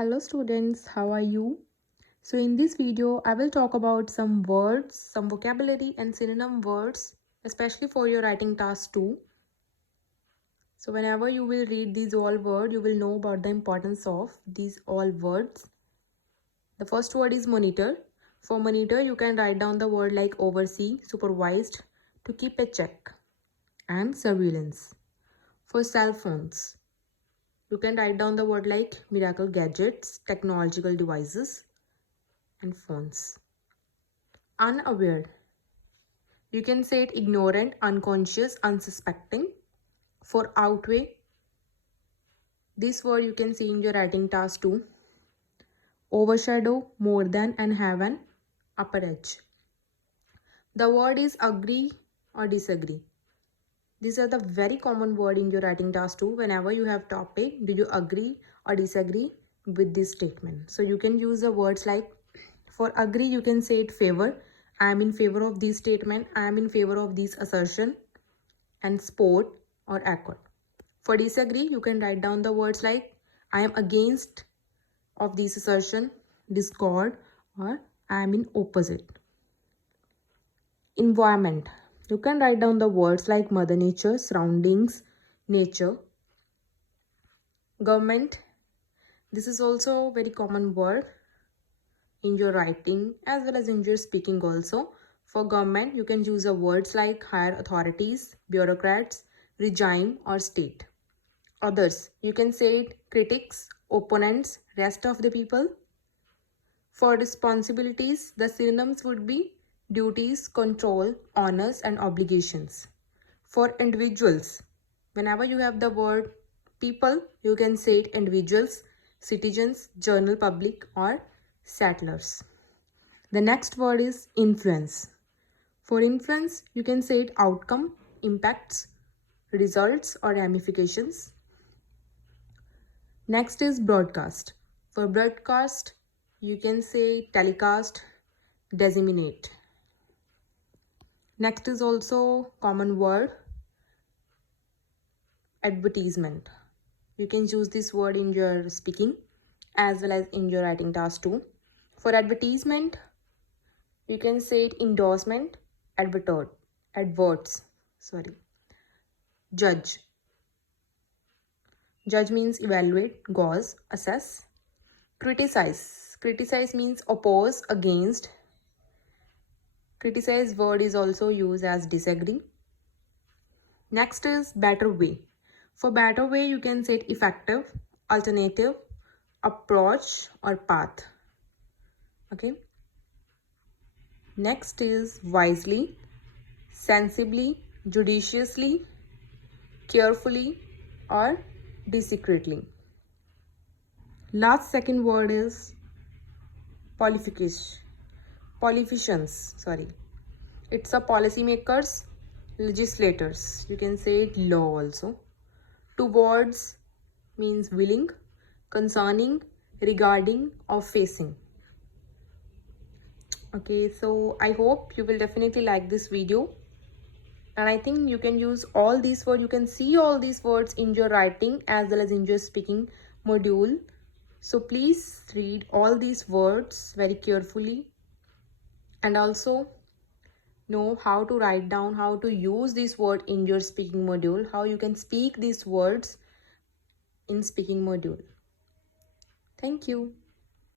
Hello students, how are you? So in this video, I will talk about some words, some vocabulary and synonym words, especially for your writing task 2. So whenever you will read these all words, you will know about the importance of these all words. The first word is monitor. For monitor, you can write down the word like oversee, supervised, to keep a check, and surveillance. For cell phones, you can write down the word like miracle gadgets, technological devices, and phones. Unaware, you can say it ignorant, unconscious, unsuspecting. For outweigh, this word you can see in your writing task 2. Overshadow, more than, and have an upper edge. The word is agree or disagree. These are the very common word in your writing task 2. Whenever you have topic, do you agree or disagree with this statement? So you can use the words like, for agree you can say it favor. I am in favor of this statement. I am in favor of this assertion. And support or accord. For disagree, you can write down the words like, I am against of this assertion, discord, or I am in opposite. Environment, you can write down the words like mother nature, surroundings, nature. Government, this is also a very common word in your writing as well as in your speaking also. For government, you can use the words like higher authorities, bureaucrats, regime, or state. Others, you can say it critics, opponents, rest of the people. For responsibilities, the synonyms would be duties, control, honors, and obligations. For individuals, whenever you have the word people, you can say it individuals, citizens, general public, or settlers. The next word is influence. For influence, you can say it outcome, impacts, results, or ramifications. Next is broadcast. For broadcast, you can say telecast, disseminate. Next is also common word, advertisement. You can use this word in your speaking as well as in your writing task 2. For advertisement, you can say it endorsement, adverts. Judge. Judge means evaluate, gauge, assess. Criticize. Criticize means oppose, against. Criticize word is also used as disagree. Next is better way. For better way, you can say it effective, alternative, approach, or path. Okay. Next is wisely, sensibly, judiciously, carefully, or discreetly. Last second word is politicians. It's a policymakers, legislators. You can say it law also. Towards means willing, concerning, regarding, or facing. Okay, so I hope you will definitely like this video. And I think you can use all these words. You can see all these words in your writing as well as in your speaking module. So please read all these words very carefully. And also know how to write down, how to use this word in your speaking module, how you can speak these words in speaking module. Thank you.